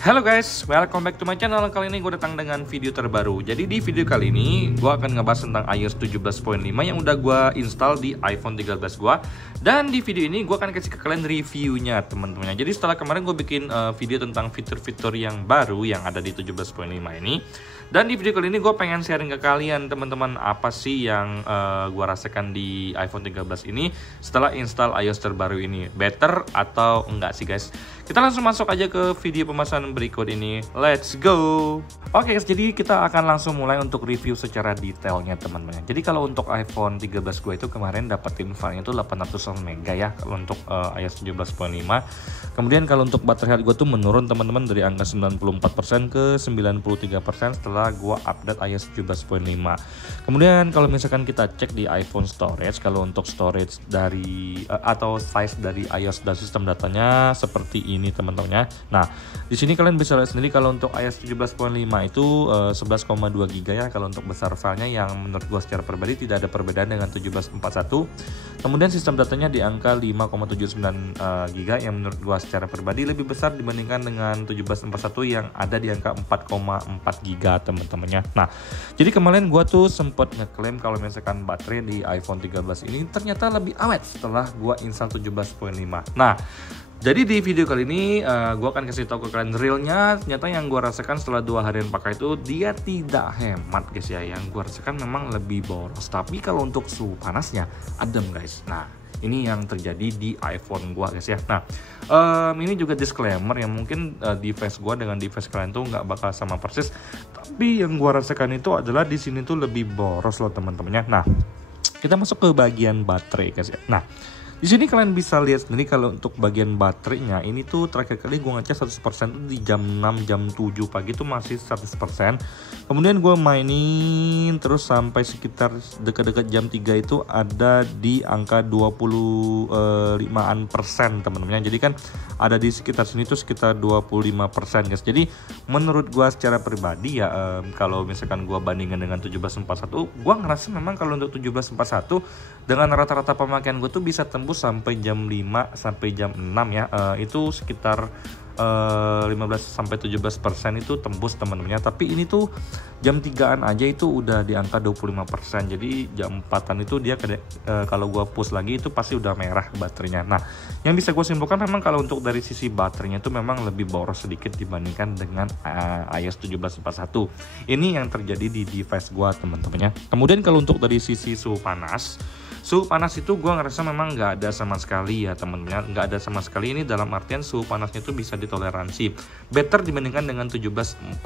Halo guys, welcome back to my channel. Kali ini gue datang dengan video terbaru. Jadi di video kali ini gue akan ngebahas tentang iOS 17.5 yang udah gue install di iPhone 13 gue. Dan di video ini gue akan kasih ke kalian reviewnya teman-teman. Jadi setelah kemarin gue bikin video tentang fitur-fitur yang baru yang ada di 17.5 ini. Dan di video kali ini gue pengen sharing ke kalian teman-teman apa sih yang gue rasakan di iPhone 13 ini setelah install iOS terbaru ini. Better atau enggak sih guys? Kita langsung masuk aja ke video pembahasan berikut ini. Let's go. Oke guys, jadi kita akan langsung mulai untuk review secara detailnya teman-teman. Jadi kalau untuk iPhone 13 gue itu kemarin dapetin filenya itu 800 MB ya kalau untuk iOS 17.5. Kemudian kalau untuk baterai health gue tuh menurun teman-teman dari angka 94% ke 93% setelah gue update iOS 17.5. Kemudian kalau misalkan kita cek di iPhone storage, kalau untuk storage dari atau size dari iOS dan sistem datanya seperti ini teman-teman ya. Nah, di sini kalian bisa lihat sendiri kalau untuk iOS 17.5 itu 11,2 GB ya kalau untuk besar filenya, yang menurut gua secara pribadi tidak ada perbedaan dengan 17.41. Kemudian sistem datanya di angka 5,79 GB yang menurut gua secara pribadi lebih besar dibandingkan dengan 17.41 yang ada di angka 4,4 GB teman-temannya. Nah, jadi kemarin gua tuh sempat ngeklaim kalau misalkan baterai di iPhone 13 ini ternyata lebih awet setelah gua install 17.5. Nah, jadi di video kali ini gue akan kasih tahu ke kalian realnya. Ternyata yang gue rasakan setelah 2 harian pakai itu dia tidak hemat guys ya. Yang gue rasakan memang lebih boros. Tapi kalau untuk suhu panasnya adem guys. Nah ini yang terjadi di iPhone gue guys ya. Nah ini juga disclaimer yang mungkin device gue dengan device kalian tuh nggak bakal sama persis. Tapi yang gue rasakan itu adalah di sini tuh lebih boros loh teman-temannya. Nah kita masuk ke bagian baterai guys ya. Nah di sini kalian bisa lihat sendiri kalau untuk bagian baterainya ini tuh terakhir kali gue ngecas 100% tuh di jam 6 jam 7 pagi itu masih 100%. Kemudian gue mainin terus sampai sekitar dekat-dekat jam 3 itu ada di angka 25% teman-teman. Jadi kan ada di sekitar sini tuh sekitar 25% guys. Jadi menurut gue secara pribadi ya kalau misalkan gue bandingkan dengan 17.41, gue ngerasa memang kalau untuk 17.41 dengan rata-rata pemakaian gue tuh bisa tembus sampai jam 5 sampai jam 6 ya, itu sekitar 15-17% itu tembus teman-teman. Tapi ini tuh jam 3an aja itu udah di angka 25%. Jadi jam 4an itu dia kalau gua push lagi itu pasti udah merah baterainya. Nah yang bisa gue simpulkan memang kalau untuk dari sisi baterainya itu memang lebih boros sedikit dibandingkan dengan iOS 17.41. Ini yang terjadi di device gua teman-teman ya. Kemudian kalau untuk dari sisi suhu panas itu gue ngerasa memang nggak ada sama sekali ya temen-temen, nggak ada sama sekali. Ini dalam artian suhu panasnya itu bisa ditoleransi, better dibandingkan dengan 17.41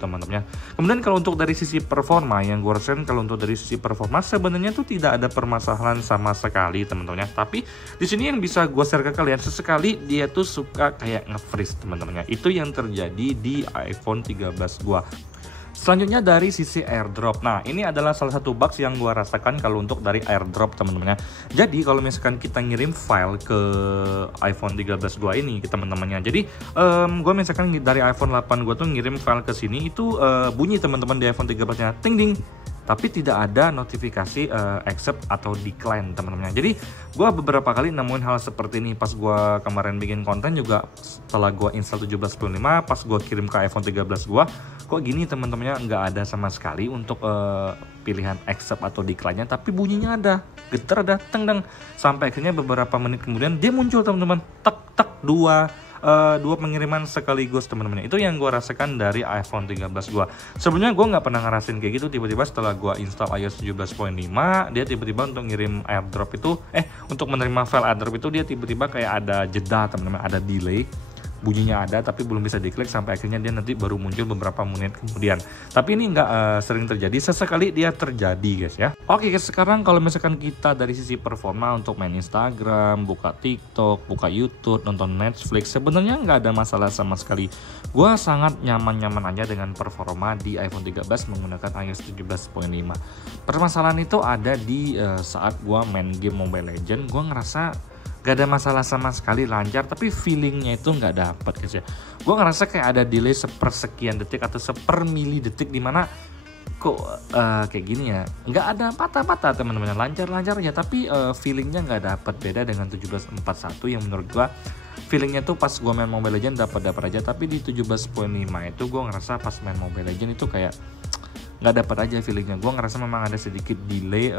teman-teman. Kemudian kalau untuk dari sisi performa yang gue rasain, kalau untuk dari sisi performa sebenarnya tuh tidak ada permasalahan sama sekali teman-teman. Tapi di sini yang bisa gue share ke kalian, sesekali dia tuh suka kayak nge-freeze teman-teman. Itu yang terjadi di iPhone 13 gue. Selanjutnya dari sisi AirDrop. Nah ini adalah salah satu bugs yang gue rasakan kalau untuk dari AirDrop teman-teman. Jadi kalau misalkan kita ngirim file ke iPhone 13 gue ini teman-temannya. Jadi gue misalkan dari iPhone 8 gue tuh ngirim file ke sini itu bunyi teman-teman di iPhone 13 nya ting ding. Tapi tidak ada notifikasi accept atau decline teman-teman. Jadi gue beberapa kali nemuin hal seperti ini pas gue kemarin bikin konten juga. Setelah gue install 17.5 pas gue kirim ke iPhone 13 gue, kok gini teman-temannya nggak ada sama sekali untuk pilihan accept atau decline-nya, tapi bunyinya ada, getar ada, teng-teng. Sampai akhirnya beberapa menit kemudian dia muncul teman-teman, tek-tek dua pengiriman sekaligus teman-teman. Itu yang gue rasakan dari iPhone 13 gue. Sebenarnya gue nggak pernah ngerasain kayak gitu. Tiba-tiba setelah gue install iOS 17.5 dia tiba-tiba untuk ngirim AirDrop itu untuk menerima file AirDrop itu dia tiba-tiba kayak ada jeda teman-teman, ada delay. Bunyinya ada tapi belum bisa diklik sampai akhirnya dia nanti baru muncul beberapa menit kemudian. Tapi ini nggak sering terjadi, sesekali dia terjadi guys ya. Oke guys, sekarang kalau misalkan kita dari sisi performa untuk main Instagram, buka TikTok, buka YouTube, nonton Netflix, sebenarnya nggak ada masalah sama sekali. Gua sangat nyaman-nyaman aja dengan performa di iPhone 13 menggunakan iOS 17.5. Permasalahan itu ada di saat gua main game Mobile Legends, gua ngerasa gak ada masalah sama sekali, lancar, tapi feelingnya itu nggak dapet guys ya. Gue ngerasa kayak ada delay sepersekian detik atau seper mili detik, dimana kok kayak gini ya, nggak ada patah-patah teman-teman, lancar-lancar aja, tapi feelingnya nggak dapet. Beda dengan 1741 yang menurut gua feelingnya tuh pas gua main Mobile Legends dapat aja, tapi di 17.5 itu gua ngerasa pas main Mobile Legends itu kayak nggak dapat aja feelingnya. Gua ngerasa memang ada sedikit delay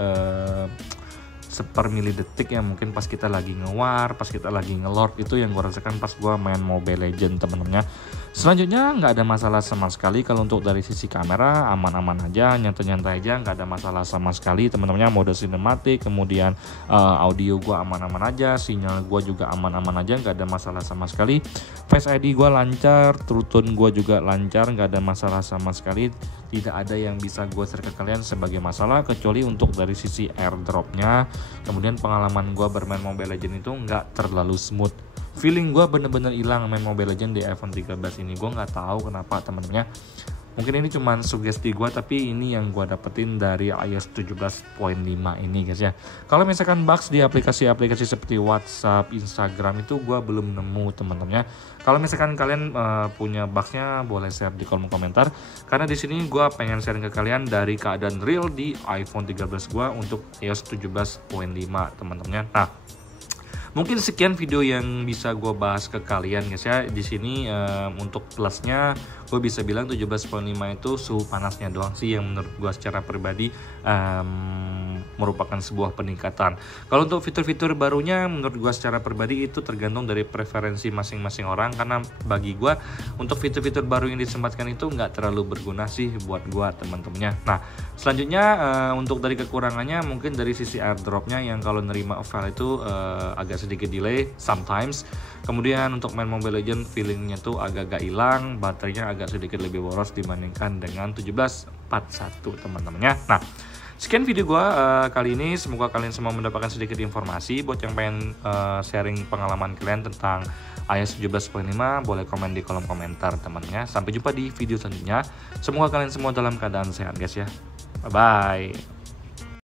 sepermili detik ya, mungkin pas kita lagi ngewar, pas kita lagi ngelord, itu yang gue rasakan pas gue main Mobile Legends temen-temennya. Selanjutnya nggak ada masalah sama sekali. Kalau untuk dari sisi kamera aman-aman aja, nyantai-nyantai aja, nggak ada masalah sama sekali temen-temennya. Mode sinematik, kemudian audio gue aman-aman aja, sinyal gue juga aman-aman aja, nggak ada masalah sama sekali. Face ID gue lancar, True Tone gue juga lancar, nggak ada masalah sama sekali. Tidak ada yang bisa gue share ke kalian sebagai masalah, kecuali untuk dari sisi airdropnya. Kemudian pengalaman gue bermain Mobile Legends itu nggak terlalu smooth. Feeling gue bener-bener hilang main Mobile Legends di iPhone 13 ini. Gue nggak tahu kenapa temen-temennya. Mungkin ini cuma sugesti gue, tapi ini yang gue dapetin dari iOS 17.5 ini guys ya. Kalau misalkan bugs di aplikasi-aplikasi seperti WhatsApp, Instagram itu gue belum nemu teman-temannya. Kalau misalkan kalian punya bugsnya, boleh share di kolom komentar. Karena di sini gue pengen sharing ke kalian dari keadaan real di iPhone 13 gue untuk iOS 17.5 teman-temannya. Nah, mungkin sekian video yang bisa gue bahas ke kalian guys ya. Di sini untuk plusnya gue bisa bilang 17.5 itu suhu panasnya doang sih yang menurut gue secara pribadi merupakan sebuah peningkatan. Kalau untuk fitur-fitur barunya menurut gue secara pribadi itu tergantung dari preferensi masing-masing orang, karena bagi gue untuk fitur-fitur baru yang disematkan itu nggak terlalu berguna sih buat gue teman-temannya. Nah, selanjutnya untuk dari kekurangannya mungkin dari sisi airdropnya yang kalau nerima file itu agak sedikit delay sometimes. Kemudian untuk main Mobile Legends feelingnya tuh agak-agak hilang, baterainya agak sedikit lebih boros dibandingkan dengan 17.41 teman-temannya. Nah, sekian video gue kali ini, semoga kalian semua mendapatkan sedikit informasi. Buat yang pengen sharing pengalaman kalian tentang iOS 17.5, boleh komen di kolom komentar temannya. Sampai jumpa di video selanjutnya. Semoga kalian semua dalam keadaan sehat guys ya. Bye bye.